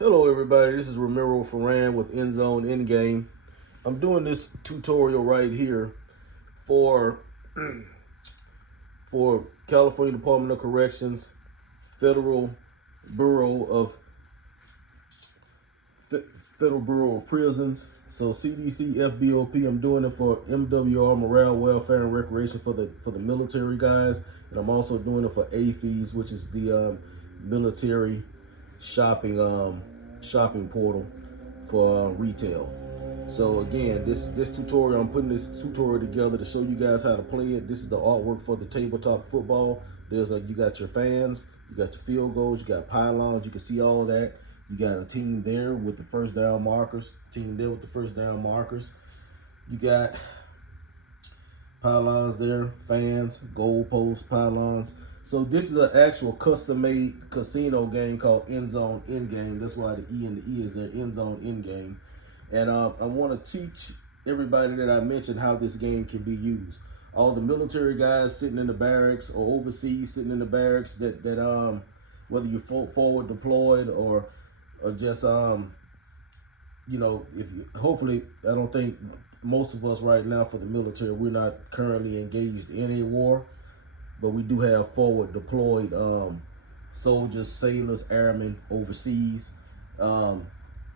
Hello everybody, this is Ramiro Ferran with ENDZONE ENDGAME. I'm doing this tutorial right here for California Department of Corrections, Federal Bureau of Prisons, so CDC, FBOP. I'm doing it for MWR, Morale, Welfare, and Recreation for the military guys, and I'm also doing it for AFFEES, which is the military shopping portal for retail. So again, this tutorial, I'm putting this tutorial together to show you guys how to play it. This is the artwork for the tabletop football. There's you got your fans, you got your field goals, you got pylons, you can see all that. You got a team there with the first down markers, You got pylons there, fans, goal posts, pylons. So this is an actual custom-made casino game called ENDZONE ENDGAME. That's why the E and the E is there, ENDZONE ENDGAME. And I want to teach everybody that I mentioned how this game can be used. All the military guys sitting in the barracks or overseas sitting in the barracks that whether you're forward deployed or just hopefully, I don't think most of us right now for the military, we're not currently engaged in a war, but we do have forward deployed soldiers, sailors, airmen overseas, and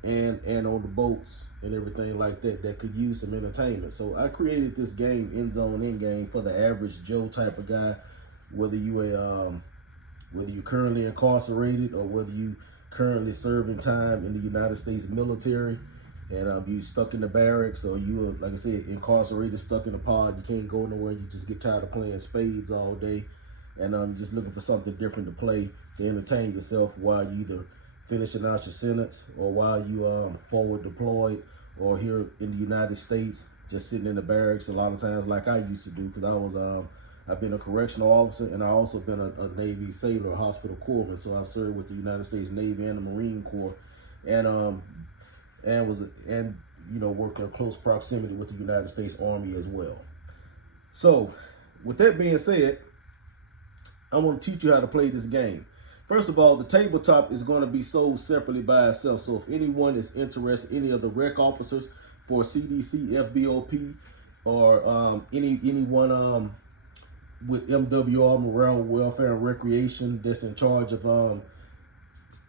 on the boats and everything like that could use some entertainment. So I created this game, ENDZONE ENDGAME, for the average Joe type of guy, whether you're currently incarcerated or whether you currently serving time in the United States military, and you stuck in the barracks, or you are, like I said, incarcerated, stuck in a pod, you can't go nowhere, you just get tired of playing spades all day, and just looking for something different to play to entertain yourself while you either finishing out your sentence or while you forward deployed, or here in the United States just sitting in the barracks a lot of times, like I used to do, because I've been a correctional officer, and I also been a Navy sailor, a hospital corpsman. So I served with the United States Navy and the Marine Corps, and worked in close proximity with the United States Army as well. So with that being said, I want to teach you how to play this game. First of all, the tabletop is going to be sold separately by itself. So if anyone is interested, any of the rec officers for CDC, FBOP, or anyone with MWR, Morale, Welfare, and Recreation, that's in charge of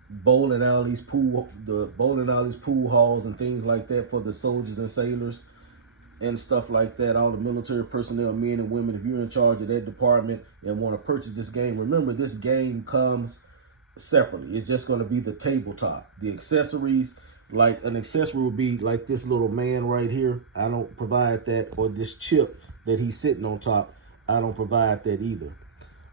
bowling alleys, pool halls, and things like that for the soldiers and sailors and stuff like that. All the military personnel, men and women, if you're in charge of that department and want to purchase this game, remember this game comes separately. It's just going to be the tabletop. The accessories, like an accessory would be like this little man right here. I don't provide that, or this chip that he's sitting on top. I don't provide that either.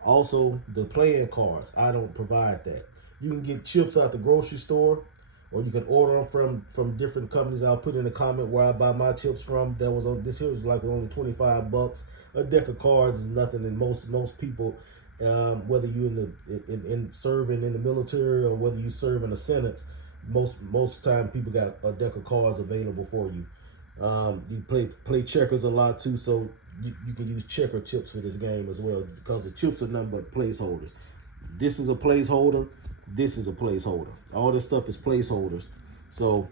Also, the playing cards, I don't provide that. You can get chips out the grocery store, or you can order them from different companies. I'll put in a comment where I buy my chips from. That was on this here was like only 25 bucks. A deck of cards is nothing, and most people, whether you in serving in the military or whether you serve in a sentence, most time people got a deck of cards available for you. You play checkers a lot too, so you can use checker chips for this game as well, because the chips are nothing but placeholders. This is a placeholder. This is a placeholder. All this stuff is placeholders. So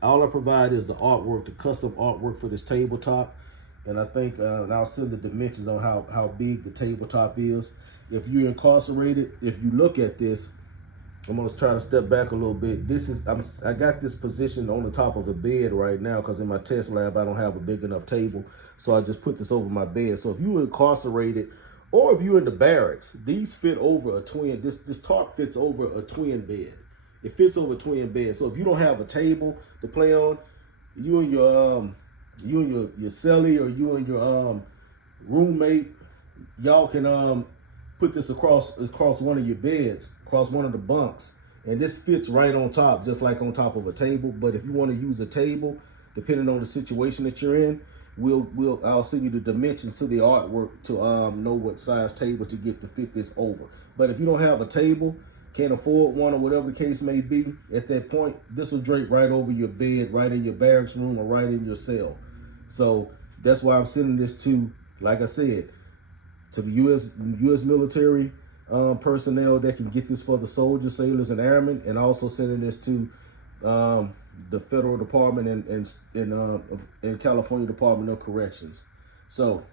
all I provide is the artwork, the custom artwork for this tabletop. And I think, and I'll send the dimensions on how big the tabletop is. If you're incarcerated, if you look at this, I'm gonna try to step back a little bit. I got this position on the top of a bed right now, because in my test lab, I don't have a big enough table. So I just put this over my bed. So if you're incarcerated, or if you're in the barracks, these fit over a twin, this tarp fits over a twin bed. It fits over a twin bed. So if you don't have a table to play on, you and your cellie, or you and your roommate, y'all can put this across one of your beds, across one of the bunks, and this fits right on top, just like on top of a table. But if you want to use a table, depending on the situation that you're in, I'll send you the dimensions to the artwork to know what size table to get to fit this over. But if you don't have a table, can't afford one, or whatever the case may be, at that point, this will drape right over your bed, right in your barracks room, or right in your cell. So that's why I'm sending this to, like I said, to the U.S. military, personnel that can get this for the soldiers, sailors, and airmen, and also sending this to the federal department and California Department of Corrections. So,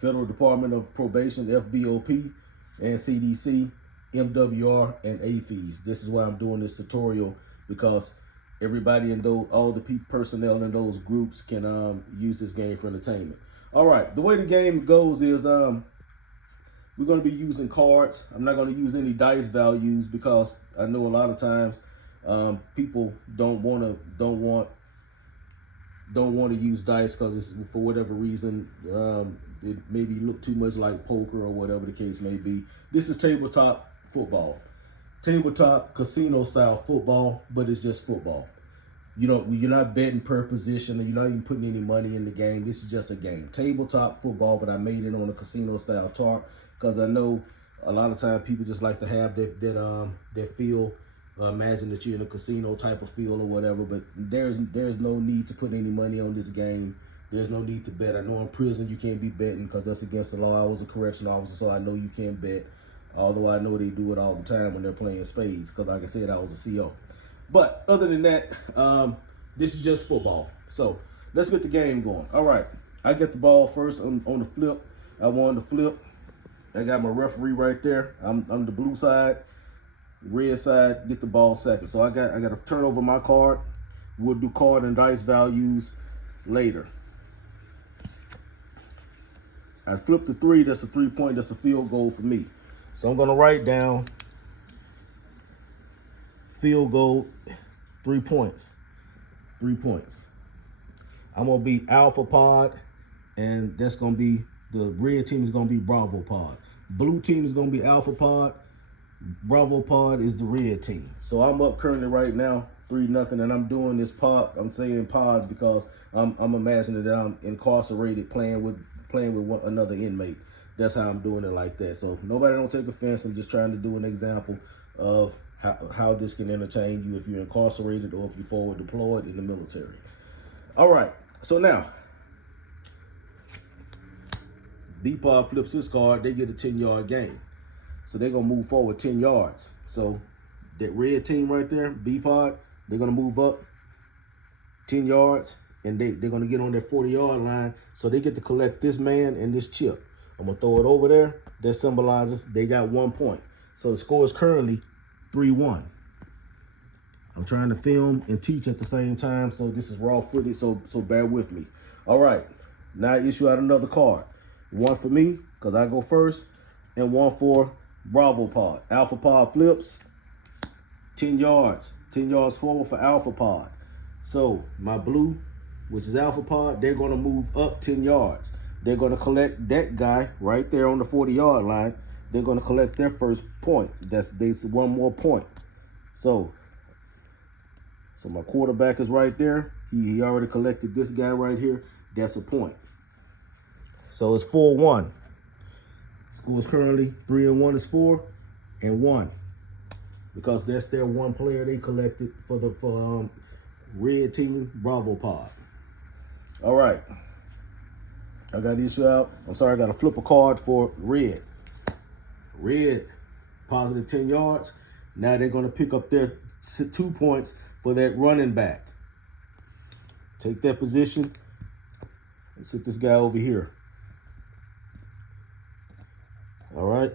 Federal Department of Probation, FBOP, and CDC, MWR, and AFFEES. This is why I'm doing this tutorial, because everybody in those, all the personnel in those groups can use this game for entertainment. All right, the way the game goes is we're going to be using cards. I'm not going to use any dice values because I know a lot of times people don't want to use dice because it's, for whatever reason, it maybe look too much like poker or whatever the case may be. This is tabletop football, tabletop casino style football, but it's just football. You're not betting per position, or you're not even putting any money in the game. This is just a game, tabletop football, but I made it on a casino style chart because I know a lot of times people just like to have that feel. Imagine that you're in a casino type of feel or whatever, but there's no need to put any money on this game. There's no need to bet. I know in prison you can't be betting because that's against the law. I was a correctional officer, so I know you can't bet. Although I know they do it all the time when they're playing spades, because like I said, I was a CO. But other than that, this is just football. So let's get the game going. All right, I get the ball first on the flip. I won the flip. I got my referee right there. I'm the blue side. Red side get the ball second. So I got to turn over my card. We'll do card and dice values later. I flipped the 3. That's a 3-point. That's a field goal for me. So I'm gonna write down field goal, 3 points. 3 points. I'm gonna be Alpha Pod, and that's gonna be the red team is gonna be Bravo Pod. Blue team is gonna be Alpha Pod. Bravo Pod is the red team. So I'm up currently right now 3-0, and I'm doing this pod. I'm saying pods because I'm imagining that I'm incarcerated playing with another inmate. That's how I'm doing it like that. So nobody don't take offense. I'm just trying to do an example of how this can entertain you if you're incarcerated or if you're forward deployed in the military. All right. So now, B-Pod flips his card. They get a 10-yard gain. So they're going to move forward 10 yards. So that red team right there, B-Pod, they're going to move up 10 yards, and they're going to get on their 40-yard line. So they get to collect this man and this chip. I'm going to throw it over there. That symbolizes they got 1 point. So the score is currently 3-1. I'm trying to film and teach at the same time, so this is raw footage, so bear with me. All right, now I issue out another card. 1 for me, because I go first, and 1 for Bravo Pod. Alpha Pod flips, 10 yards. 10 yards forward for Alpha Pod. So my blue, which is Alpha Pod, they're going to move up 10 yards. They're going to collect that guy right there on the 40-yard line. They're going to collect their first point. That's 1 more point. So my quarterback is right there. He already collected this guy right here. That's a point. So it's 4-1. Score is currently 3-1 is 4 and 1. Because that's their 1 player they collected for red team, Bravo Pod. All right. I got this out. I'm sorry, I got to flip a card for red. Red, positive 10 yards. Now they're going to pick up their 2 points for that running back. Take that position and sit this guy over here. All right.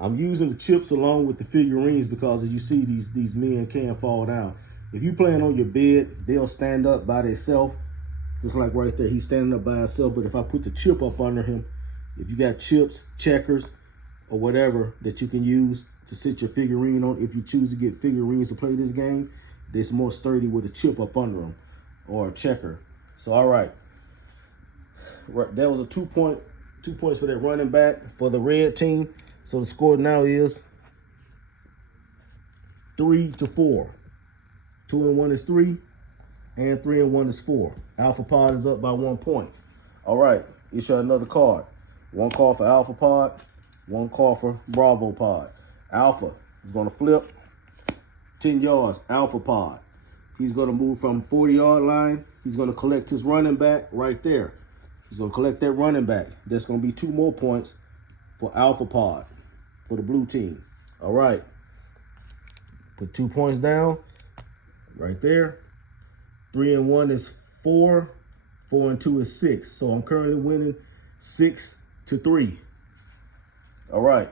I'm using the chips along with the figurines because as you see, these men can't fall down. If you playing on your bed, they'll stand up by themselves. Just like right there, he's standing up by himself. But if I put the chip up under him, if you got chips, checkers, or whatever that you can use to sit your figurine on, if you choose to get figurines to play this game, it's more sturdy with a chip up under them or a checker. So, all right. That was a 2 points for that running back for the red team. So the score now is 3-4. 2-1 is 3, and 3-1 is 4. Alpha Pod is up by 1 point. All right, issue another card. 1 card for Alpha Pod, 1 card for Bravo Pod. Alpha is going to flip 10 yards. Alpha Pod. He's going to move from 40-yard line. He's going to collect his running back right there. He's going to collect that running back. That's going to be 2 more points for Alpha Pod. for the blue team. All right. Put 2 points down right there. 3 and 1 is 4. 4 and 2 is 6. So I'm currently winning 6-3. All right.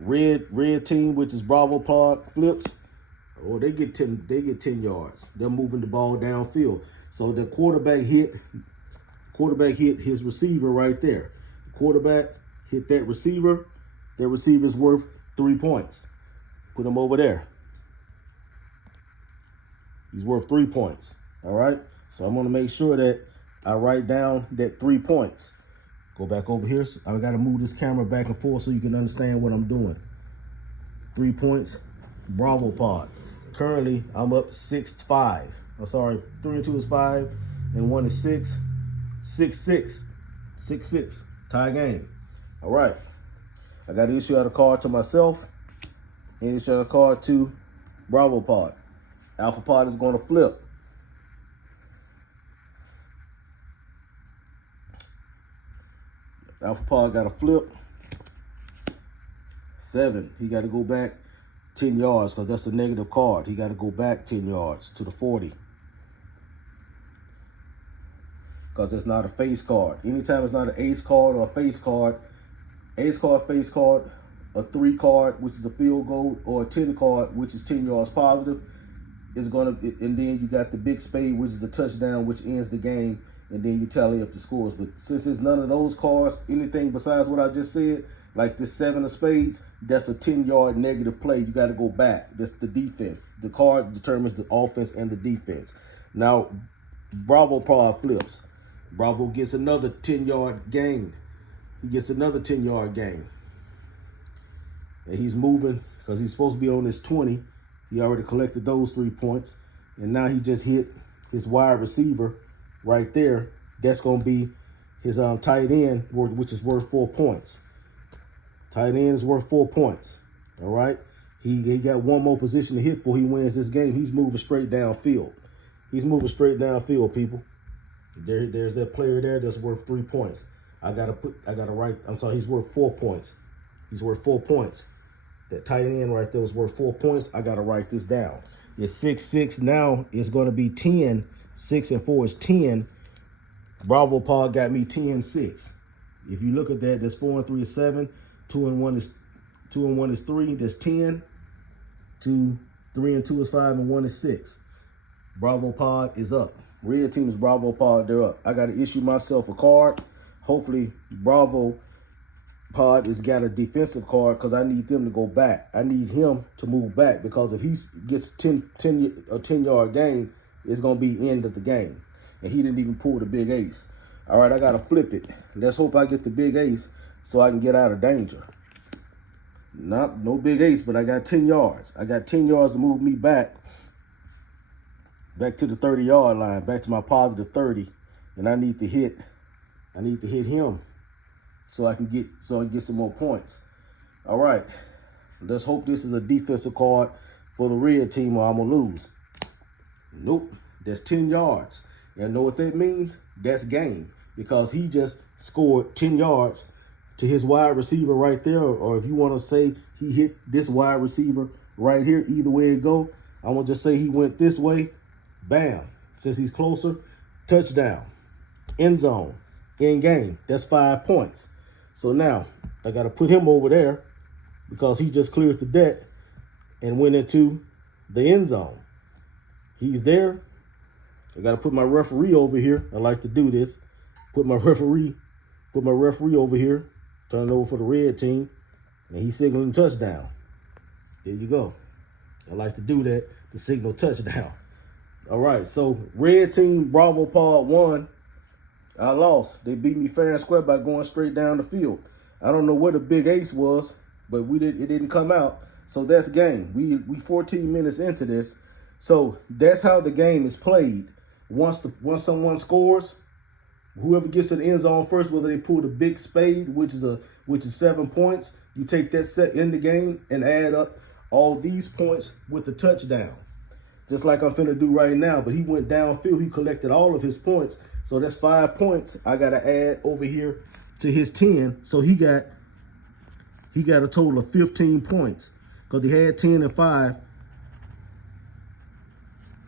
Red team, which is Bravo Pod, flips. Oh, they get 10 yards. They're moving the ball downfield. So the quarterback hit his receiver right there. The quarterback hit that receiver. That receiver's worth 3 points. Put him over there. He's worth 3 points. All right. So I'm going to make sure that I write down that 3 points. Go back over here. I got to move this camera back and forth so you can understand what I'm doing. 3 points. Bravo Pod. Currently, I'm up 6-5. I'm sorry, 3 and 2 is 5, and 1 is 6. 6-6. 6-6. Tie game. All right. I got to issue out a card to myself and issue out a card to Bravo Pod. Alpha Pod is going to flip. Alpha Pod got a flip. 7. He got to go back 10 yards because that's a negative card. He got to go back 10 yards to the 40. Because it's not a face card. Anytime it's not an ace card or a face card, ace card, face card, a 3 card, which is a field goal, or a 10 card, which is 10 yards positive, is going to, and then you got the big spade, which is a touchdown, which ends the game, and then you tally up the scores. But since it's none of those cards, anything besides what I just said, like this 7 of spades, that's a 10-yard negative play. You got to go back. That's the defense. The card determines the offense and the defense. Now, Bravo Pod flips. Bravo gets another 10-yard gain. He gets another 10-yard gain. And he's moving because he's supposed to be on his 20. He already collected those 3 points. And now he just hit his wide receiver right there. That's going to be his tight end, which is worth 4 points. Tight end is worth 4 points. All right. He got one more position to hit before he wins this game. He's moving straight downfield. He's moving straight downfield, people. There's that player there that's worth 3 points. He's worth 4 points. He's worth 4 points. That tight end right there was worth 4 points. I gotta write this down. It's 6-6 now. It's gonna be 10. 6 and 4 is 10. Bravo Pod got me 10-6. If you look at that, that's 4 and 3 is 7. 2 and 1 is 3. That's 10. 3 and 2 is 5, and 1 is 6. Bravo Pod is up. Red team is Bravo Pod. They're up. I got to issue myself a card. Hopefully, Bravo Pod has got a defensive card because I need them to go back. I need him to move back because if he gets a 10-yard gain, it's going to be end of the game. And he didn't even pull the big ace. All right, I got to flip it. Let's hope I get the big ace so I can get out of danger. No big ace, but I got 10 yards. I got 10 yards to move me back to the 30-yard line, back to my positive 30, and I need to hit him so I can get some more points. All right, let's hope this is a defensive card for the red team or I'm gonna lose. Nope, that's 10 yards. You know what that means? That's game because he just scored 10 yards to his wide receiver right there, or if you want to say he hit this wide receiver right here, either way it go, I'm gonna just say he went this way. Bam. Since he's closer, touchdown. End zone. End game. That's 5 points. So now I got to put him over there because he just cleared the deck and went into the end zone. He's there. I got to put my referee over here. I like to do this. Put my referee over here. Turn it over for the red team. And he's signaling touchdown. There you go. I like to do that to signal touchdown. All right, so red team, Bravo Pod won. I lost. They beat me fair and square by going straight down the field. I don't know where the big ace was, but it didn't come out. So that's game. We 14 minutes into this. So that's how the game is played. Once someone scores, whoever gets to the end zone first, whether they pull the big spade, which is 7 points, you take that set in the game and add up all these points with the touchdown. Just like I'm finna do right now, but he went downfield. He collected all of his points. So that's 5 points I got to add over here to his 10. So he got he got a total of 15 points because he had 10 and 5.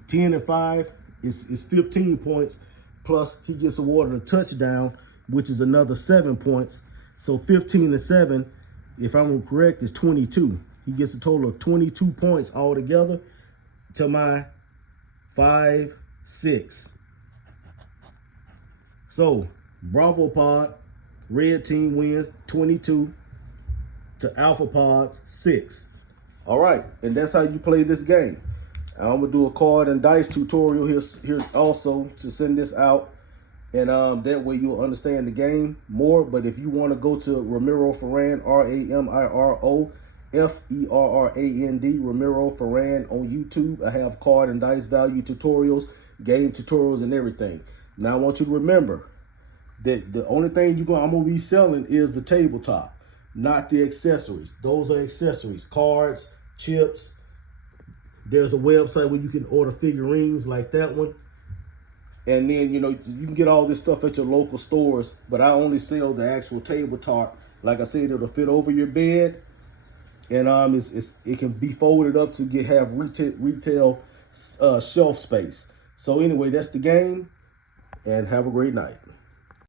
10 and 5 is 15 points, plus he gets awarded a touchdown, which is another 7 points. So 15 and 7, if I'm correct, is 22. He gets a total of 22 points altogether to my 5, 6. So Bravo Pod, red team wins 22 to Alpha Pod's 6. All right, and that's how you play this game. I'm gonna do a card and dice tutorial here also to send this out, and that way you'll understand the game more. But if you want to go to Ramiro Ferrand, RAMIRO FERRAND, Ramiro Ferrand on YouTube, I have card and dice value tutorials, game tutorials, and everything. Now I want you to remember that the only thing I'm gonna be selling is the tabletop, not the accessories. Those are accessories, cards, chips. There's a website where you can order figurines like that one. And then, you know, you can get all this stuff at your local stores, but I only sell the actual tabletop. Like I said, it'll fit over your bed, and it can be folded up to have retail shelf space. So anyway, that's the game, and have a great night.